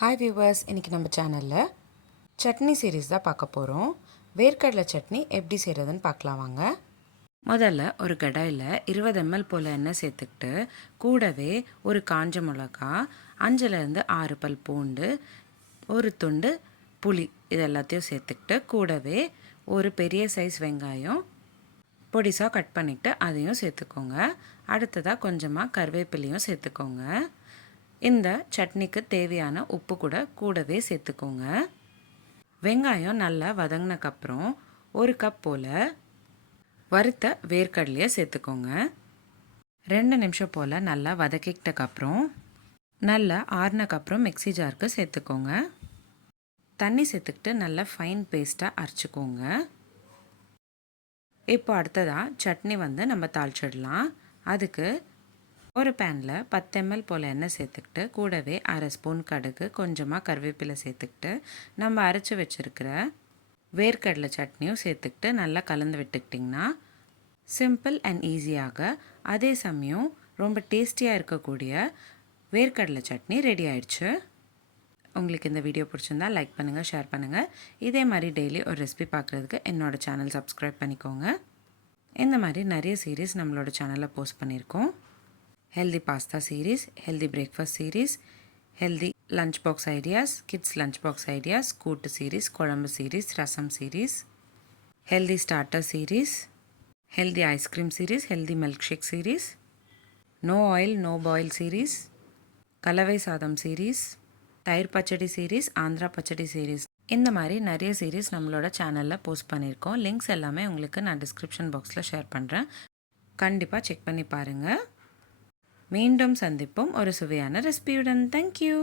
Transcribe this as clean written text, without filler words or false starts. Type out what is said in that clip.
Hi viewers, இன்றைக்கி நம்ம சேனலில் சட்னி சீரீஸ் தான் பார்க்க போகிறோம். வேர்க்கடலை சட்னி எப்படி செய்கிறதுன்னு பார்க்கலாம் வாங்க. முதல்ல ஒரு கடாயில் 20 ml போல் எண்ணெய் சேர்த்துக்கிட்டு கூடவே ஒரு காஞ்ச மிளகா, 5லேருந்து 6 பல் பூண்டு, ஒரு துண்டு புளி இது எல்லாத்தையும் சேர்த்துக்கிட்டு கூடவே ஒரு பெரிய சைஸ் வெங்காயம் பொடிசாக கட் பண்ணிவிட்டு அதையும் சேர்த்துக்கோங்க. அடுத்ததாக கொஞ்சமாக கருவேப்பிலையும் சேர்த்துக்கோங்க. இந்த சட்னிக்கு தேவையான உப்பு கூடவே சேர்த்துக்கோங்க. வெங்காயம் நல்லா வதங்கினக்கப்புறம் ஒரு கப் போல் வறுத்த வேர்க்கடலையை சேர்த்துக்கோங்க. 2 நிமிஷம் போல் நல்லா வதக்கிக்கிட்டக்கப்புறம் நல்லா ஆறுனக்கப்புறம் மிக்ஸி ஜாருக்கு சேர்த்துக்கோங்க. தண்ணி சேர்த்துக்கிட்டு நல்லா ஃபைன் பேஸ்ட்டாக அரைச்சிக்கோங்க. இப்போ அடுத்ததாக சட்னி நம்ம தாளிச்சிடலாம். அதுக்கு ஒரு பேனில் 10 ml போல் எண்ணெய் சேர்த்துக்கிட்டு கூடவே அரை ஸ்பூன் கடுகு, கொஞ்சமாக கருவேப்பிலை சேர்த்துக்கிட்டு நம்ம அரைச்சி வச்சுருக்கிற வேர்க்கடலை சட்னியும் சேர்த்துக்கிட்டு நல்லா கலந்து விட்டுக்கிட்டிங்கன்னா சிம்பிள் அண்ட் ஈஸியாக அதே சமயம் ரொம்ப டேஸ்டியாக இருக்கக்கூடிய வேர்க்கடலை சட்னி ரெடி ஆயிடுச்சு. உங்களுக்கு இந்த வீடியோ பிடிச்சிருந்தால் லைக் பண்ணுங்கள், ஷேர் பண்ணுங்கள். இதே மாதிரி டெய்லி ஒரு ரெசிபி பார்க்குறதுக்கு என்னோடய சேனல் சப்ஸ்கிரைப் பண்ணிக்கோங்க. இந்த மாதிரி நிறைய சீரீஸ் நம்மளோட சேனலில் போஸ்ட் பண்ணியிருக்கோம். healthy pasta series, healthy breakfast series, healthy lunchbox ideas, kids lunchbox ideas, கூட்டு series, குழம்பு series, ரசம் series, healthy starter series, healthy ice cream series, healthy milkshake series, no oil no boil series, கலவை சாதம் series, தயிர் பச்சடி series, Andhra பச்சடி series. இந்த மாதிரி நிறைய series நம்மளோட சேனலில் போஸ்ட் பண்ணியிருக்கோம். லிங்க்ஸ் எல்லாமே உங்களுக்கு நான் டிஸ்கிரிப்ஷன் பாக்ஸில் ஷேர் பண்ணுறேன். கண்டிப்பாக செக் பண்ணி பாருங்கள். மீண்டும் சந்திப்போம் ஒரு சுவையான ரெசிபியுடன். தேங்க்யூ.